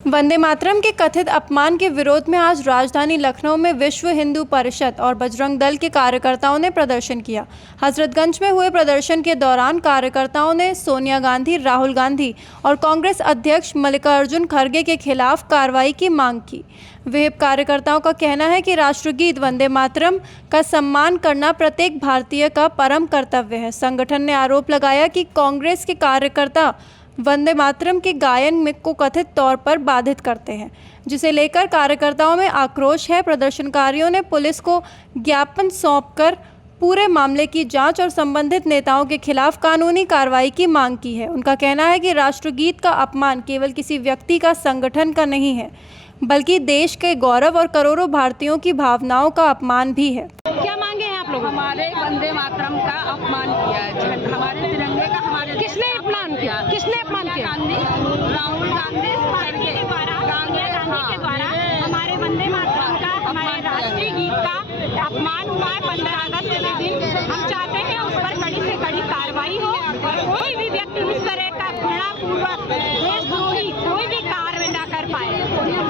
वंदे मातरम के कथित अपमान के विरोध में आज राजधानी लखनऊ में विश्व हिंदू परिषद और बजरंग दल के कार्यकर्ताओं ने प्रदर्शन किया। हजरतगंज में हुए प्रदर्शन के दौरान कार्यकर्ताओं ने सोनिया गांधी, राहुल गांधी और कांग्रेस अध्यक्ष मल्लिकार्जुन खड़गे के खिलाफ कार्रवाई की मांग की। विहिप कार्यकर्ताओं का कहना है कि राष्ट्रगीत वंदे मातरम का सम्मान करना प्रत्येक भारतीय का परम कर्तव्य है। संगठन ने आरोप लगाया कि कांग्रेस के कार्यकर्ता वंदे मातरम के गायन में को कथित तौर पर बाधित करते हैं, जिसे लेकर कार्यकर्ताओं में आक्रोश है। प्रदर्शनकारियों ने पुलिस को ज्ञापन सौंपकर पूरे मामले की जांच और संबंधित नेताओं के खिलाफ कानूनी कार्रवाई की मांग की है। उनका कहना है कि राष्ट्रगीत का अपमान केवल किसी व्यक्ति का, संगठन का नहीं है, बल्कि देश के गौरव और करोड़ों भारतीयों की भावनाओं का अपमान भी है। क्या मांगे हैं आप लोग? हमारे वंदे मातरम का अपमान किया है, हमारे तिरंगे का, हमारे किसने अपमान किया? किसने अपमान किया? राहुल गांधी खड़गे के द्वारा, सोनिया गांधी के द्वारा हमारे वंदे मातरम का, हमारे राष्ट्रीय गीत का अपमान हुआ है 15 अगस्त के दिन। हम चाहते हैं उस पर कड़ी से कड़ी कार्रवाई हो और कोई भी व्यक्ति इस तरह का घृणापूर्वक देशद्रोही कोई भी कार्य न कर पाए।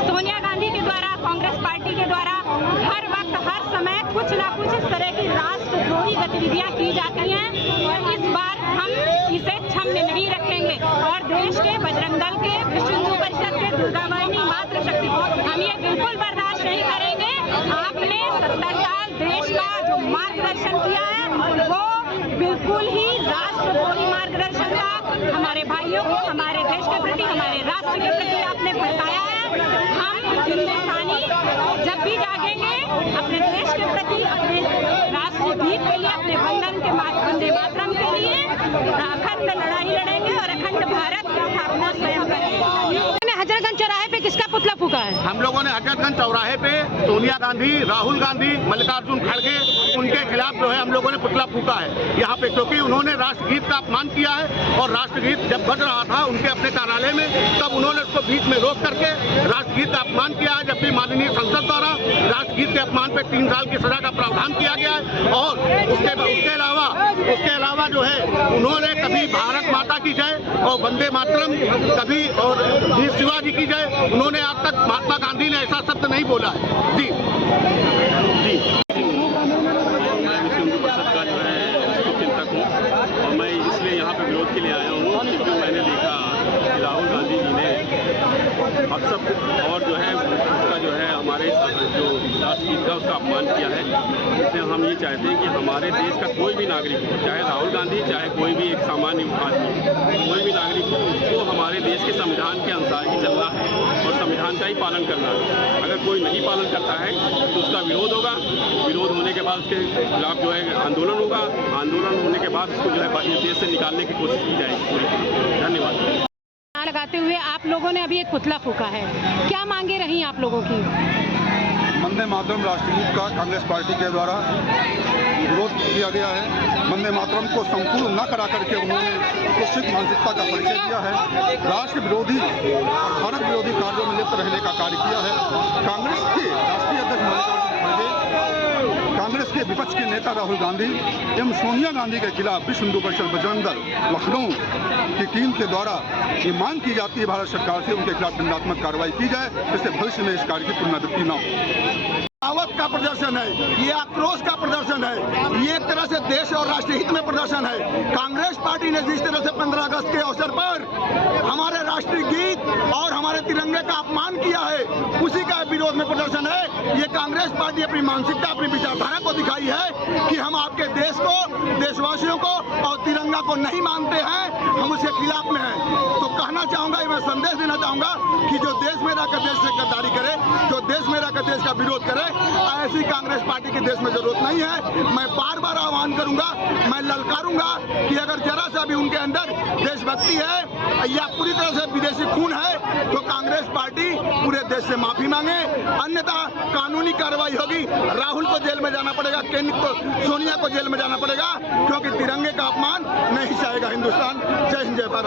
सोनिया गांधी के द्वारा, कांग्रेस पार्टी के द्वारा हर वक्त हर समय कुछ ना कुछ इस तरह की राष्ट्रद्रोही गतिविधियां की जाती हैं और इस बार हम इसे क्षम्य नहीं रखेंगे और देश के बजरंग दल के, विश्व हिंदू परिषद के, दुर्गा वाहिनी, मातृशक्ति, हम ये बिल्कुल बर्दाश्त नहीं करेंगे। आपने 70 साल देश का जो मार्गदर्शन किया है वो बिल्कुल ही राष्ट्रद्रोही मार्गदर्शन था। हमारे भाइयों को हमारे देश के प्रति, हमारे राष्ट्र के प्रति आपने भड़काया है। हम हिंदुस्तानी जब भी जागेंगे अपने देश के प्रति, अपने राष्ट्र गीत के लिए, अपने वंदे मातरम के लिए अखंड लड़ाई लड़ेंगे और अखंड भारत की स्थापना स्वयं करेंगे। हजरतगंज चौराहे पे किसका पुतला फूका है? हम लोगों ने हजरतगंज चौराहे पे सोनिया गांधी, राहुल गांधी, मल्लिकार्जुन खड़गे, उनके खिलाफ जो है हम लोगों ने पुतला फूका है यहाँ पे, क्योंकि उन्होंने राष्ट्रगीत का अपमान किया है और राष्ट्रगीत जब बज रहा था उनके अपने कार्यालय में, तब उन्होंने उसको बीच में रोक करके राष्ट्रगीत का अपमान किया है, जबकि माननीय संसद द्वारा राष्ट्रगीत के अपमान पे 3 साल की सजा का प्रावधान किया गया है। और उसके अलावा जो है उन्होंने कभी भारत माता की जय और वंदे मातरम कभी और वीर शिवाजी की जय, उन्होंने आज तक महात्मा गांधी ने ऐसा शब्द नहीं बोला है। जी मैं विश्व हिंदू परिषद का जो है चिंतक हूँ और मैं इसलिए यहाँ पे विरोध के लिए आया हूँ क्योंकि मैंने देखा कि राहुल गांधी जी ने अब सब और जो है उसका जो है हमारे जो राष्ट्रगीत का उसका अपमान किया है। इसलिए हम ये चाहते हैं कि हमारे देश का कोई भी नागरिक हो, चाहे राहुल गांधी, चाहे कोई भी एक सामान्य आदमी, कोई भी नागरिक हो, उसको हमारे देश के संविधान के अनुसार ही चलना है और संविधान का ही पालन करना है। अगर कोई नहीं पालन करता है तो उसका विरोध होगा, विरोध होने के बाद उसके खिलाफ जो है आंदोलन होगा, आंदोलन होने के बाद उसको जो है इस देश से निकालने की कोशिश की जाएगी। धन्यवाद। लगाते हुए आप लोगों ने अभी एक पुतला फूका है, क्या मांगे रही आप लोगों की? वंदे मातरम राष्ट्रगीत का कांग्रेस पार्टी के द्वारा विरोध किया गया है। वंदे मातरम को संपूर्ण न करा करके उन्होंने कुत्सित मानसिकता का परिचय दिया है, राष्ट्र विरोधी और भारत विरोधी कार्यों में लिप्त रहने का कार्य किया है। कांग्रेस के राष्ट्रीय अध्यक्ष मल्लिकार्जुन खड़गे, कांग्रेस के विपक्ष के नेता राहुल गांधी एवं सोनिया गांधी के खिलाफ विश्व हिंदू परिषद बजरंग दल लखनऊ की टीम के द्वारा ये मांग की जाती है भारत सरकार से उनके खिलाफ दंडात्मक कार्रवाई की जाए, जिससे भविष्य में इस कार्य की पुनरावृत्ति न हो। दावत का प्रदर्शन है, ये आक्रोश का प्रदर्शन है, ये एक तरह से देश और राष्ट्र हित में प्रदर्शन है। कांग्रेस पार्टी ने जिस तरह से 15 अगस्त के अवसर पर हमारे राष्ट्रीय गीत और हमारे तिरंगे का अपमान किया है, उसी का विरोध में प्रदर्शन है। ये कांग्रेस पार्टी अपनी मानसिकता, अपनी विचारधारा को दिखाई है कि हम आपके देश को, देशवासियों को और तिरंगा को नहीं मानते हैं, हम उसके खिलाफ में हैं। तो कहना चाहूँगा, मैं संदेश देना चाहूँगा कि जो देश में रहकर देश से गद्दारी करे, जो देश में रहकर देश का विरोध करे, ऐसी कांग्रेस पार्टी की देश में जरूरत नहीं है। मैं बार बार आह्वान करूंगा, मैं ललकारूंगा कि अगर जरा सा भी उनके अंदर देशभक्ति है या पूरी तरह से विदेशी खून है तो कांग्रेस पार्टी पूरे देश से माफी मांगे, अन्यथा कानूनी कार्रवाई होगी। राहुल को जेल में जाना पड़ेगा, सोनिया को जेल में जाना पड़ेगा, क्योंकि तिरंगे का अपमान नहीं चाहेगा हिंदुस्तान। जय हिंद, जय भारत।